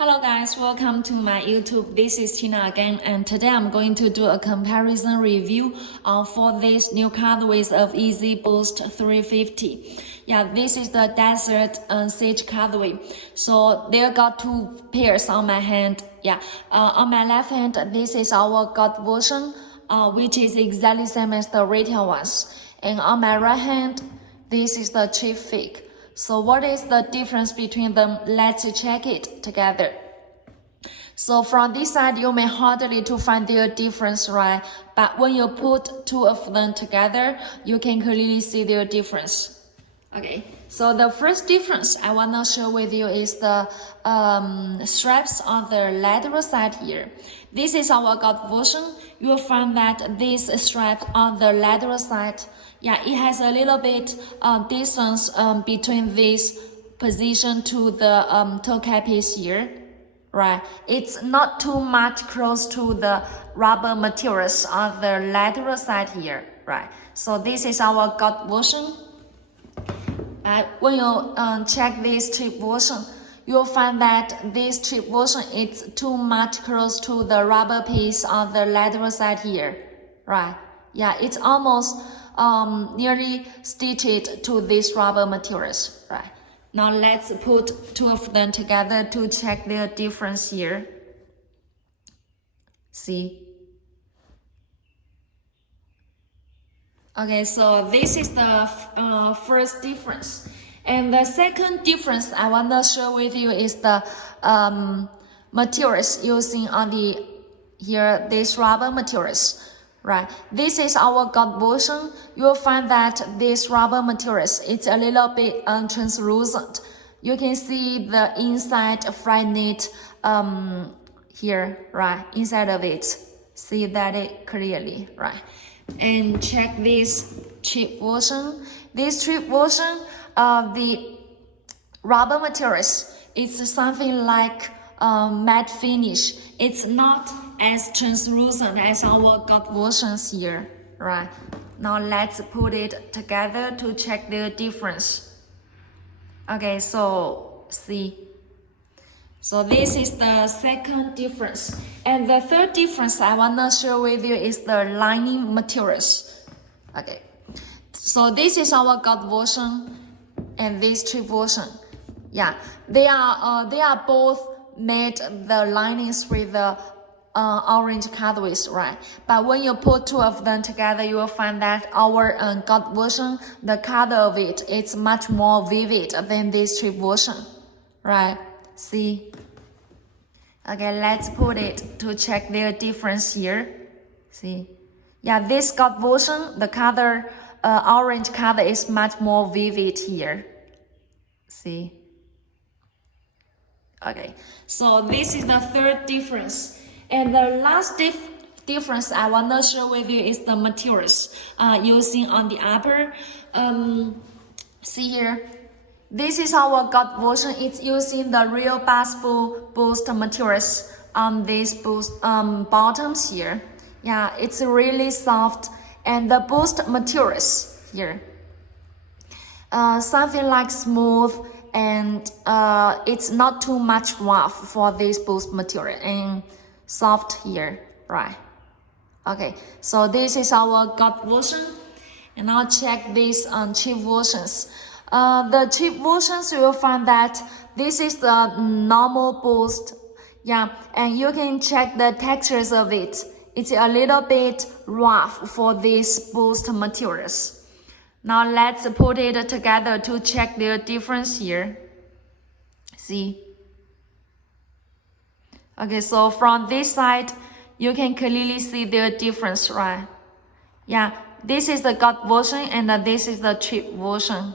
Hello guys, welcome to my YouTube. This is Tina again, and today I'm going to do a comparison review for this new colorways of Yeezy Boost 350. Yeah, this is the Desert Ssage colorway. So there got two pairs on my hand. Yeah, on my left hand, this is our God version, which is exactly same as the retail ones. And on my right hand, this is the cheap fake. So what is the difference between them? Let's check it together. So from this side, you may hardly to find their difference, right? But when you put two of them together, you can clearly see their difference. Okay, so the first difference I want to share with you is the straps on the lateral side here. This is our God version. You'll find that this strap on the lateral side, yeah, it has a little bit distance between this position to the toe cap piece here, right? It's not too much close to the rubber materials on the lateral side here, right? So this is our God version. When you check this cheap version, you'll find that this cheap version is too much close to the rubber piece on the lateral side here, right? Yeah, it's almost nearly stitched to these rubber materials, right? Now let's put two of them together to check their difference here. See? Okay, so this is the first difference. And the second difference I want to share with you is the materials using on the here, these rubber materials. Right, this is our God version. You'll find that this rubber materials, it's a little bit translucent. You can see the inside fry knit here, right, inside of it. See that it clearly, right? And check this cheap version. This cheap version of the rubber materials, it's something like matte finish. It's not as translucent as our God versions here, right? Now let's put it together to check the difference. Okay, so see. So this is the second difference. And the third difference I want to share with you is the lining materials. Okay, so this is our God version and this cheap version. Yeah, they are both made the linings with the orange colorways, right? But when you put two of them together, you will find that our God version, the color of it, it's much more vivid than this cheap version, right? See? Okay, let's put it to check their difference here. See? Yeah, this God version, the color, orange color is much more vivid here. See? Okay, so this is the third difference. And the last difference I want to share with you is the materials using on the upper. See here, this is our God version. It's using the Real Boost materials on these boost bottoms here. Yeah, it's really soft. And the Boost materials here, something like smooth, and it's not too much rough for this Boost material, and soft here, right? Okay, so this is our God version, and now check these cheap versions. The cheap versions, you will find that this is the normal Boost, yeah, and you can check the textures of it. It's a little bit rough for these Boost materials. Now let's put it together to check their difference here. See? Okay, so from this side, you can clearly see their difference, right? Yeah, this is the God version and this is the cheap version.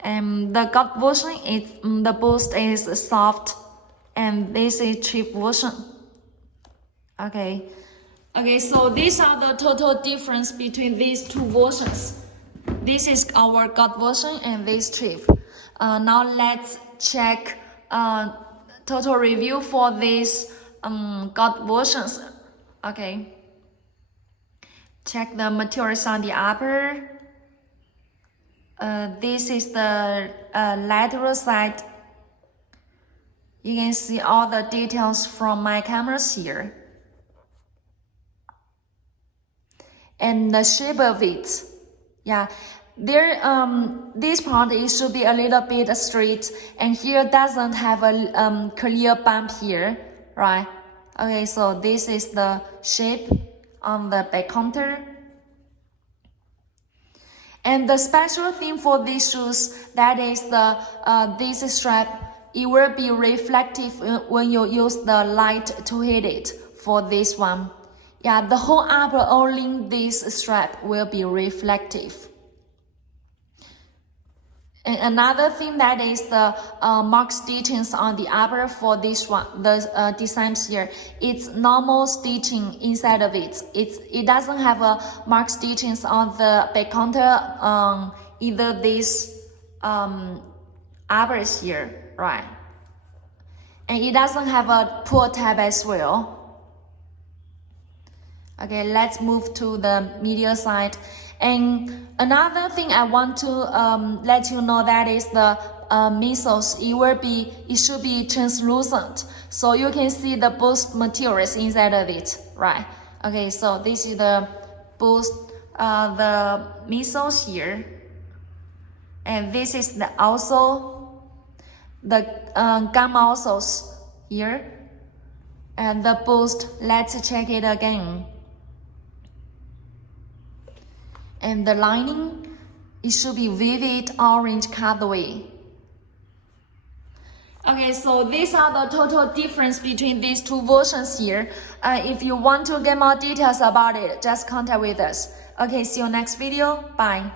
And the God version is the Boost is soft, and this is cheap version. Okay. Okay, so these are the total difference between these two versions. This is our God version and this cheap. Now let's check total review for these God versions. Okay. Check the materials on the upper. This is the lateral side. You can see all the details from my cameras here. And the shape of it, yeah, there this part it should be a little bit straight, and here doesn't have a clear bump here, right? Okay, so this is the shape on the back counter. And the special thing for these shoes, that is the this strap, it will be reflective when you use the light to hit it. For this one, yeah, the whole upper only this strap will be reflective. And another thing, that is the mark stitchings on the upper for this one, the designs here. It's normal stitching inside of it. It doesn't have a mark stitchings on the back counter, either this uppers here, right? And it doesn't have a pull tab as well. Okay, let's move to the medial side. And another thing I want to let you know, that is the midsole. It should be translucent, so you can see the boost materials inside of it, right? Okay, so this is the boost, the midsoles here, and this is also the gum outsoles here, and the boost. Let's check it again. And the lining, it should be vivid orange colorway. Okay, so these are the total difference between these two versions here. If you want to get more details about it, just contact with us. Okay, see you next video. Bye.